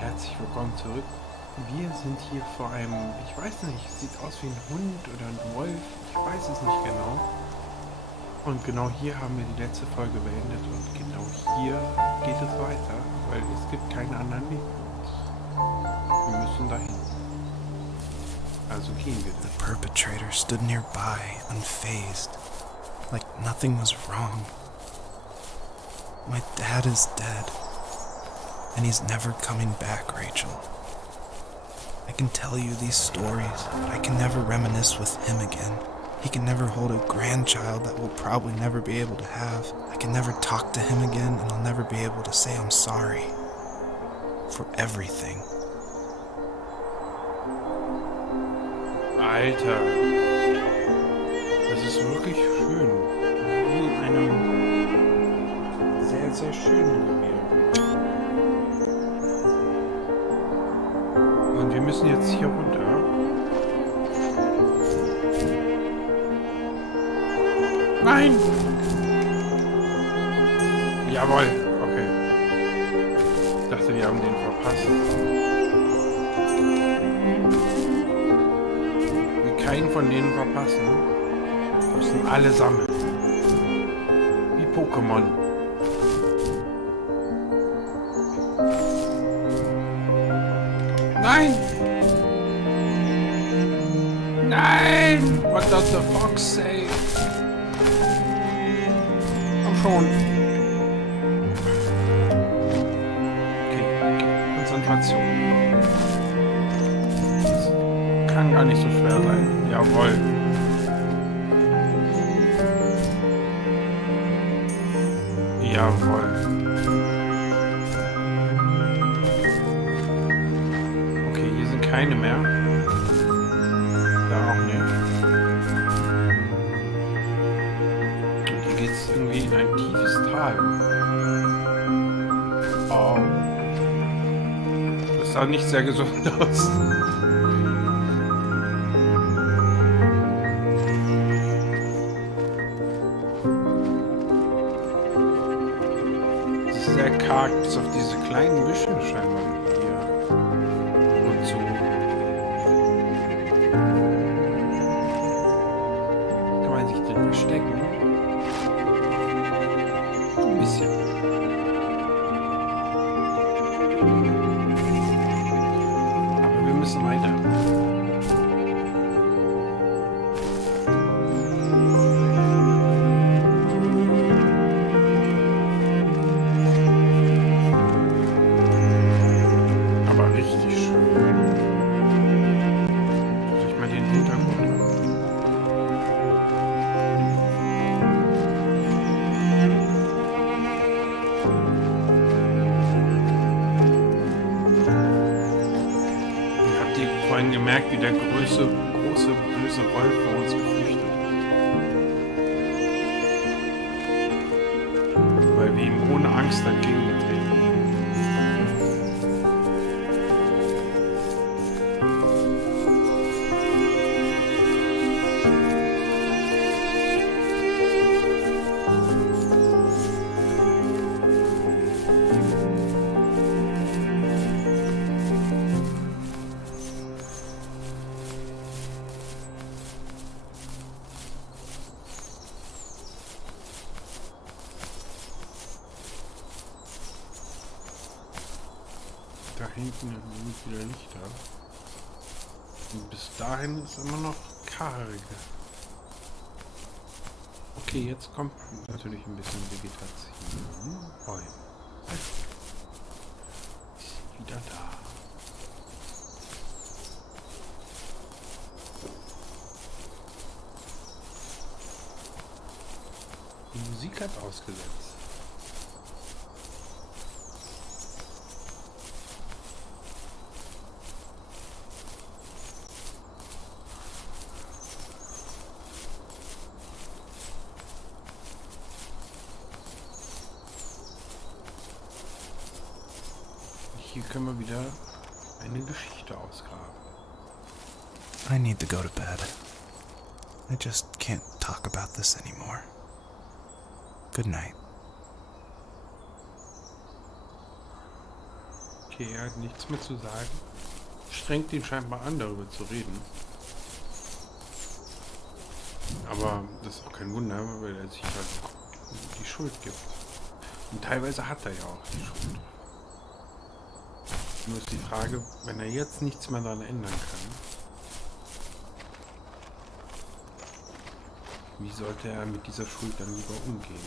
Herzlich willkommen zurück. Wir sind hier vor einem, ich weiß nicht, sieht aus wie ein Hund oder ein Wolf, ich weiß es nicht genau. Und genau hier haben wir die letzte Folge beendet und genau hier geht es weiter, weil es gibt keinen anderen Weg für uns. Wir müssen dahin. Also gehen wir The dahin. perpetrator stood nearby, unfazed, like nothing was wrong. My dad is dead, and he's never coming back, Rachel. I can tell you these stories, but I can never reminisce with him again. He can never hold a grandchild that we'll probably never be able to have. I can never talk to him again, and I'll never be able to say I'm sorry for everything. Alter, das ist wirklich schön. Wie in einem sehr, sehr schönen Gemälde. Und wir müssen jetzt hier runter. Nein! Jawohl, okay. Ich dachte, wir haben den verpasst. Keinen von denen verpassen. Wir müssen alle sammeln. Wie Pokémon. Nein! Nein! What does the fox say? Komm schon. Okay. Konzentration. Kann gar nicht so schwer sein. Jawohl. Jawohl. Okay, hier sind keine mehr. Da auch nicht. Und hier geht es irgendwie in ein tiefes Tal. Oh. Das sah nicht sehr gesund aus. Sehr karg, bis auf diese kleinen Büsche scheinbar hier und so. Kann man sich denn verstecken? Ein bisschen. Aber wir müssen weiter. Gemerkt, wie der große böse Wolf vor uns geflüchtet ist. Weil wir ihm ohne Angst entgegengetreten sind. Da hinten sind wieder Lichter. Und bis dahin ist immer noch karge. Okay, jetzt kommt natürlich ein bisschen Vegetation. Bäume. Ist wieder da. Die Musik hat ausgesetzt. Hier können wir wieder eine Geschichte ausgraben. I need to go to bed. I just can't talk about this anymore. Good night. Okay, er hat nichts mehr zu sagen. Strengt ihn scheinbar an, darüber zu reden. Aber das ist auch kein Wunder, weil er sich halt die Schuld gibt. Und teilweise hat er ja auch die Schuld. Nur ist die Frage, wenn er jetzt nichts mehr daran ändern kann, wie sollte er mit dieser Schuld dann lieber umgehen?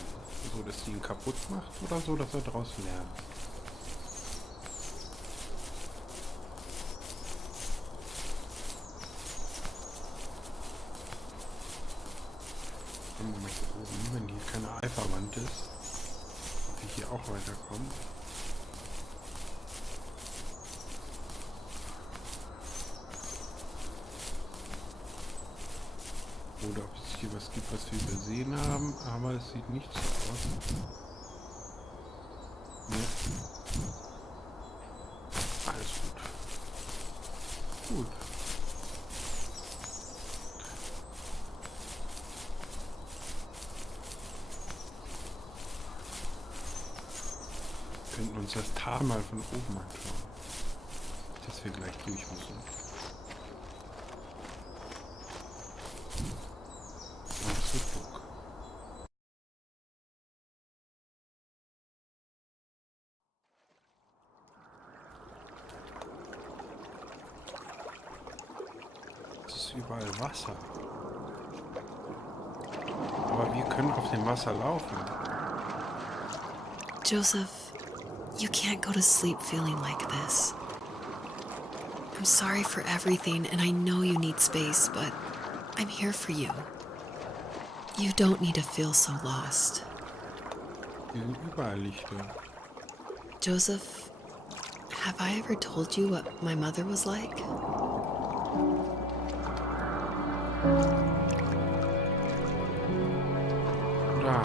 So, dass sie ihn kaputt macht oder so, dass er daraus lernt? Gucken wir mal hier oben, wenn hier keine Alpha-Wand ist, ob wir hier auch weiterkommen. Oder ob es hier was gibt, was wir übersehen haben, aber es sieht nicht so aus. Nee. Alles gut. Gut. Wir könnten uns das Tal mal von oben anschauen, dass wir gleich durch müssen. Es ist überall Wasser. Aber wir können auf dem Wasser laufen. Joseph, you can't go to sleep feeling like this. I'm sorry for everything, and I know you need space, but I'm here for you. You don't need to feel so lost. Hier sind überall Lichter. Joseph, have I ever told you what my mother was like? Da.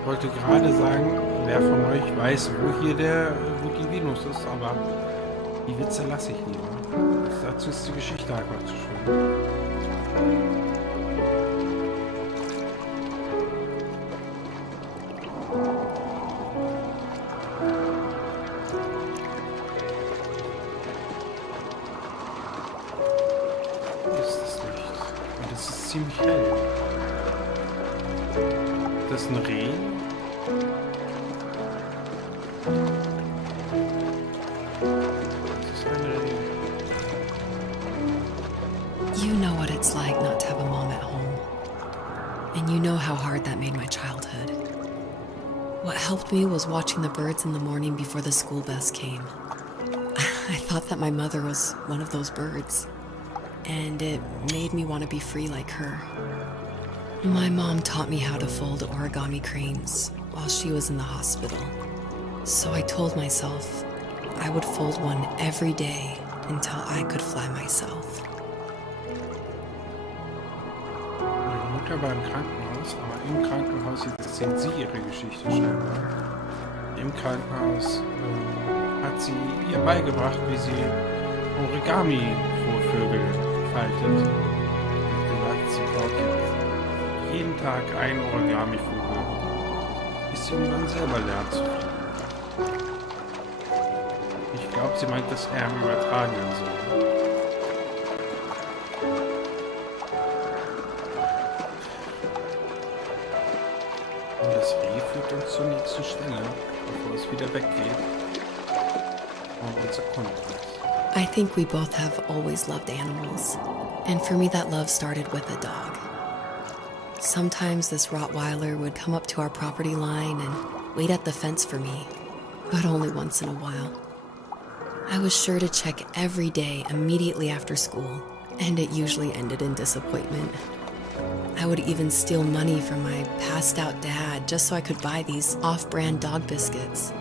Ich wollte gerade sagen, wer von euch weiß, wo die Venus ist, aber die Witze lasse ich lieber. Dazu ist die Geschichte einfach zu schön. Ziemlich hell. Das ist ein Reh. Das ist ein Reh. You know what it's like not to have a mom at home. And you know how hard that made my childhood. What helped me was watching the birds in the morning before the school bus came. I thought that my mother was one of those birds. And it made me want to be free like her. My mom taught me how to fold origami cranes while she was in the hospital. So I told myself I would fold one every day until I could fly myself. Meine Mutter war im Krankenhaus, aber im Krankenhaus erzählt sie ihre Geschichte scheinbar. Im Krankenhaus hat sie ihr beigebracht, wie sie Origami-Vögel faltet. Und gesagt, sie baut jetzt jeden Tag einen Origami-Vogel, bis sie dann selber lernt zu fliegen. Ich glaube, sie meint das eher im übertragenen Sinne. Und das Reh führt uns zur nächsten Stelle, bevor es wieder weggeht und uns erkunden lässt. I think we both have always loved animals, and for me that love started with a dog. Sometimes this Rottweiler would come up to our property line and wait at the fence for me, but only once in a while. I was sure to check every day immediately after school, and it usually ended in disappointment. I would even steal money from my passed-out dad just so I could buy these off-brand dog biscuits.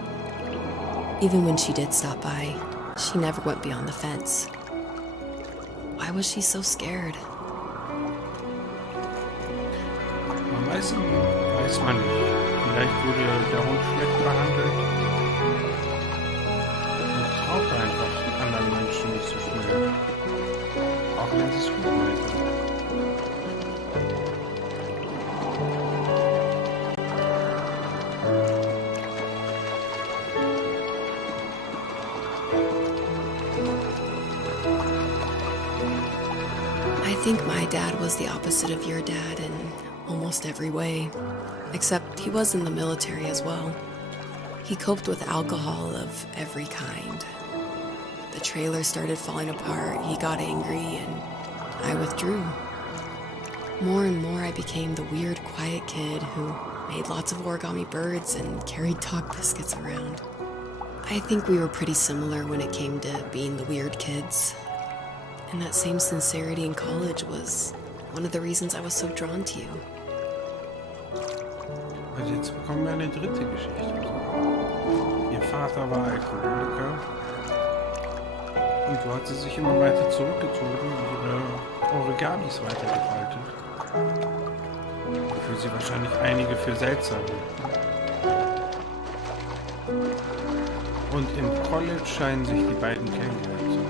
Even when she did stop by, she never went beyond the fence. Why was she so scared? Weiß man nicht. Vielleicht wurde der Hund schlecht behandelt und traut einfach anderen Menschen nicht so schnell. Auch wenn sie es gut meinen. I think my dad was the opposite of your dad in almost every way, except he was in the military as well. He coped with alcohol of every kind. The trailer started falling apart, he got angry, and I withdrew. More and more I became the weird, quiet kid who made lots of origami birds and carried dog biscuits around. I think we were pretty similar when it came to being the weird kids. And that same sincerity in college was one of the reasons I was so drawn to you. Also jetzt bekommen wir eine dritte Geschichte. Ihr Vater war Alkoholiker und so hat sie sich immer weiter zurückgezogen und ihre Origamis weitergefaltet. Wofür sie wahrscheinlich einige für seltsam hielten. Und im College scheinen sich die beiden kennengelernt zu haben.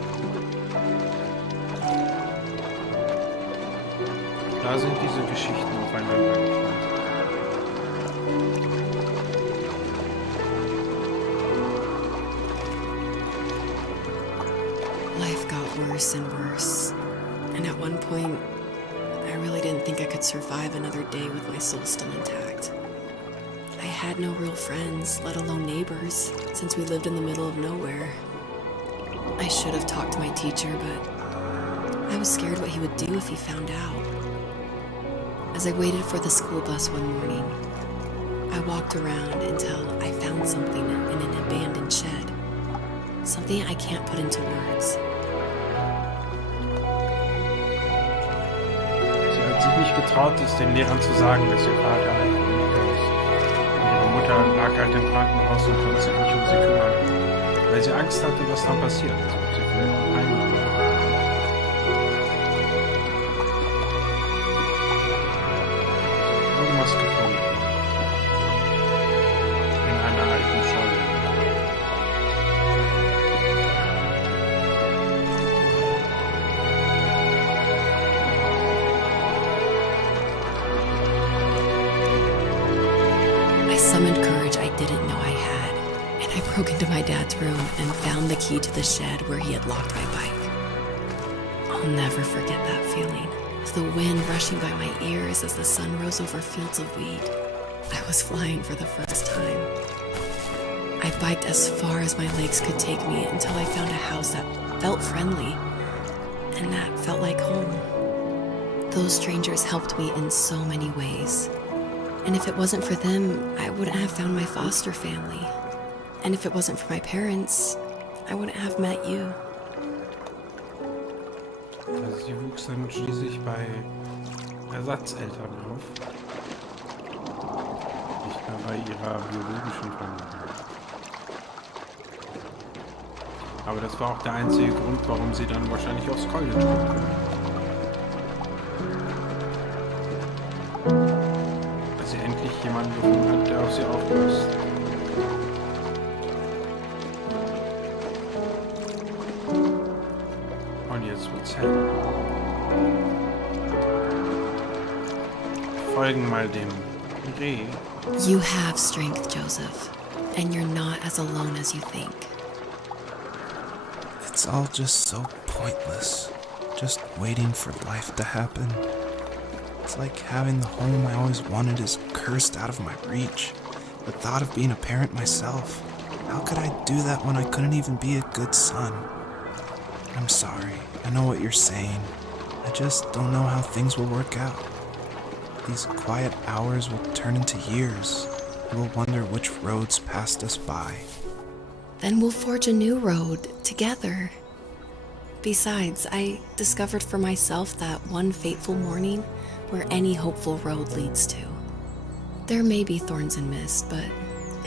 Da sind diese Geschichten aufeinander gefallen. Life got worse and worse, and at one point, I really didn't think I could survive another day with my soul still intact. I had no real friends, let alone neighbors, since we lived in the middle of nowhere. I should have talked to my teacher, but I was scared what he would do if he found out. As I waited for the school bus one morning, I walked around until I found something in an abandoned shed. Something I can't put into words. Sie hat sich nicht getraut, es den Lehrern zu sagen, dass ihr Vater Alkoholiker ist. Und ihre Mutter lag halt im Krankenhaus und konnte sich nicht um sie kümmern, weil sie Angst hatte, was dann passiert. Also sie will heimgehen. Irgendwas gefunden. In einer alten Scheune. I summoned courage I didn't know I had, and I broke into my dad's room and found the key to the shed where he had locked my bike. I'll never forget that feeling. The wind rushing by my ears as the sun rose over fields of wheat. I was flying for the first time. I biked as far as my legs could take me until I found a house that felt friendly and that felt like home. Those strangers helped me in so many ways. And if it wasn't for them, I wouldn't have found my foster family. And if it wasn't for my parents, I wouldn't have met you. Also sie wuchs dann schließlich bei Ersatzeltern auf. Nicht mehr bei ihrer biologischen Familie. Aber das war auch der einzige Grund, warum sie dann wahrscheinlich aufs College kam. Weil sie endlich jemanden gefunden hat, der auf sie aufpasst. Und jetzt wird's hell. Wir folgen mal dem Reh. You have strength, Joseph, and you're not as alone as you think. It's all just so pointless. Just waiting for life to happen. It's like having the home I always wanted is cursed out of my reach. The thought of being a parent myself. How could I do that when I couldn't even be a good son? I'm sorry. I know what you're saying. I just don't know how things will work out. These quiet hours will turn into years. We'll wonder which roads passed us by. Then we'll forge a new road together. Besides, I discovered for myself that one fateful morning where any hopeful road leads to. There may be thorns and mist, but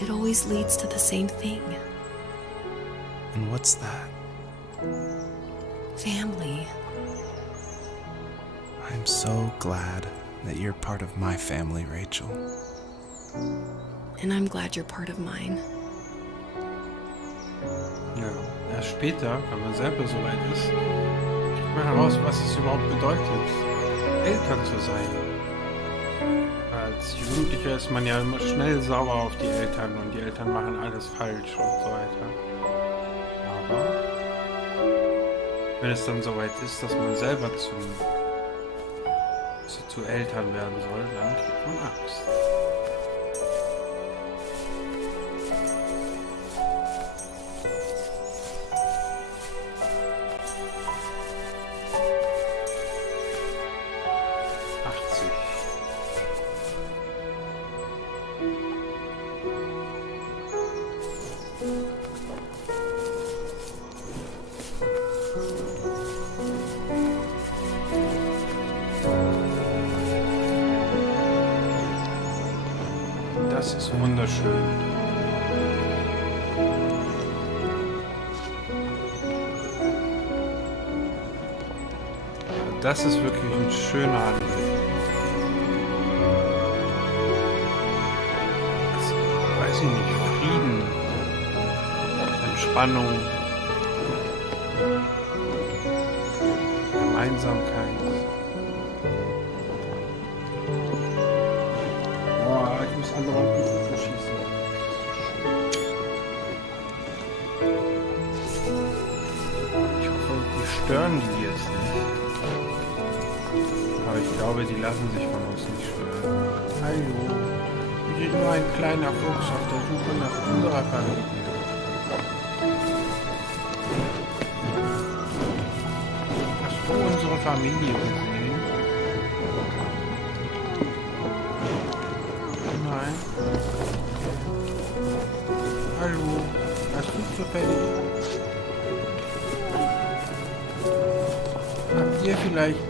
it always leads to the same thing. And what's that? Family. I'm so glad that you're part of my family, Rachel. And I'm glad you're part of mine. Ja, erst später, wenn man selber so weit ist, kriegt man heraus, was es überhaupt bedeutet, Eltern zu sein. Als Jugendlicher ist man ja immer schnell sauer auf die Eltern und die Eltern machen alles falsch und so weiter. Aber wenn es dann soweit ist, dass man selber zu Eltern werden soll, dann kriegt man Angst. Das ist wunderschön. Das ist wirklich ein schöner Anblick. Das, weiß ich nicht, Frieden, Entspannung, Gemeinsamkeit. Boah, ich muss andere Kuchen schießen. Ich hoffe, die stören die jetzt nicht. Aber ich glaube, die lassen sich von uns nicht stören. Hallo, wir sind nur ein kleiner Fuchs auf der Suche nach unserer Familie. Hast du unsere Familie gesehen? Nein. Hallo, hast du zufällig? Habt ihr vielleicht...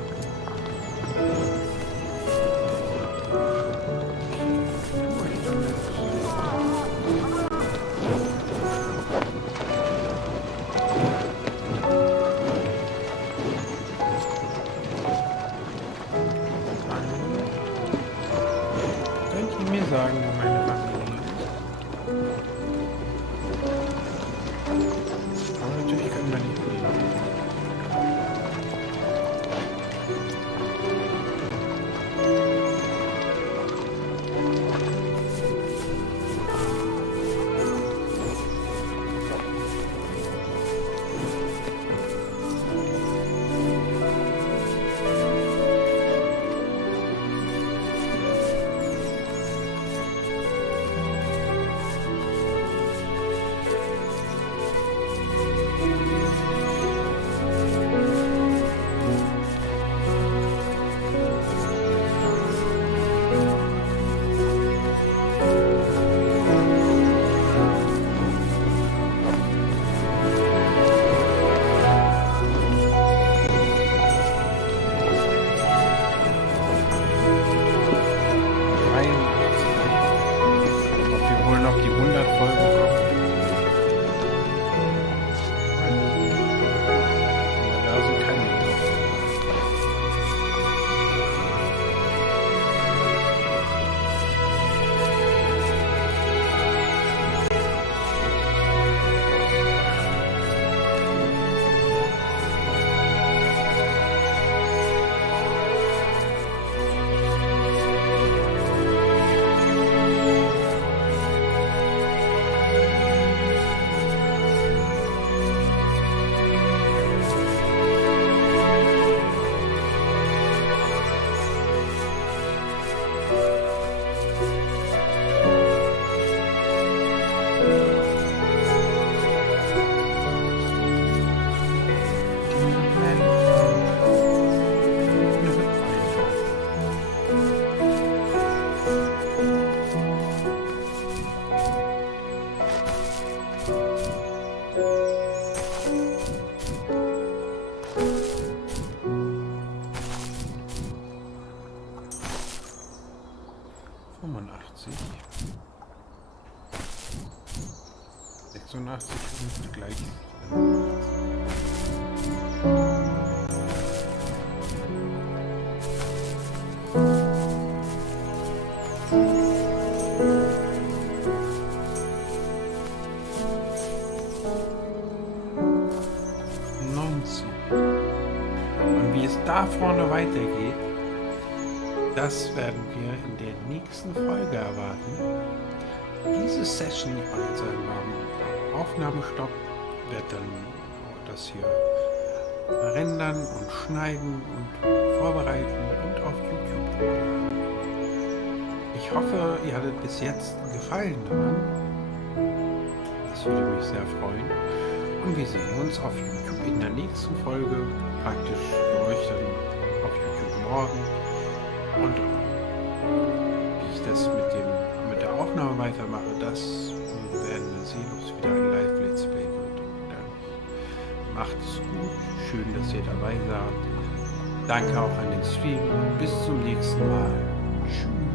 sagen, wo meine Familie ist. Aber natürlich können wir nicht reden. Und gleich. Und wie es da vorne weitergeht, das werden wir in der nächsten Folge erwarten. Diese Session, also im Aufnahmestopp, wird dann das hier rendern und schneiden und vorbereiten und auf YouTube hochladen. Ich hoffe, ihr hattet bis jetzt Gefallen daran. Das würde mich sehr freuen. Und wir sehen uns auf YouTube in der nächsten Folge. Praktisch für euch dann auf YouTube morgen. Und wie ich das mit der Aufnahme weitermache, das werden wir sehen, ob es wieder ein Live-Let's Play wird oder nicht. Macht es gut. Schön, dass ihr dabei seid. Danke auch an den Stream. Bis zum nächsten Mal. Tschüss.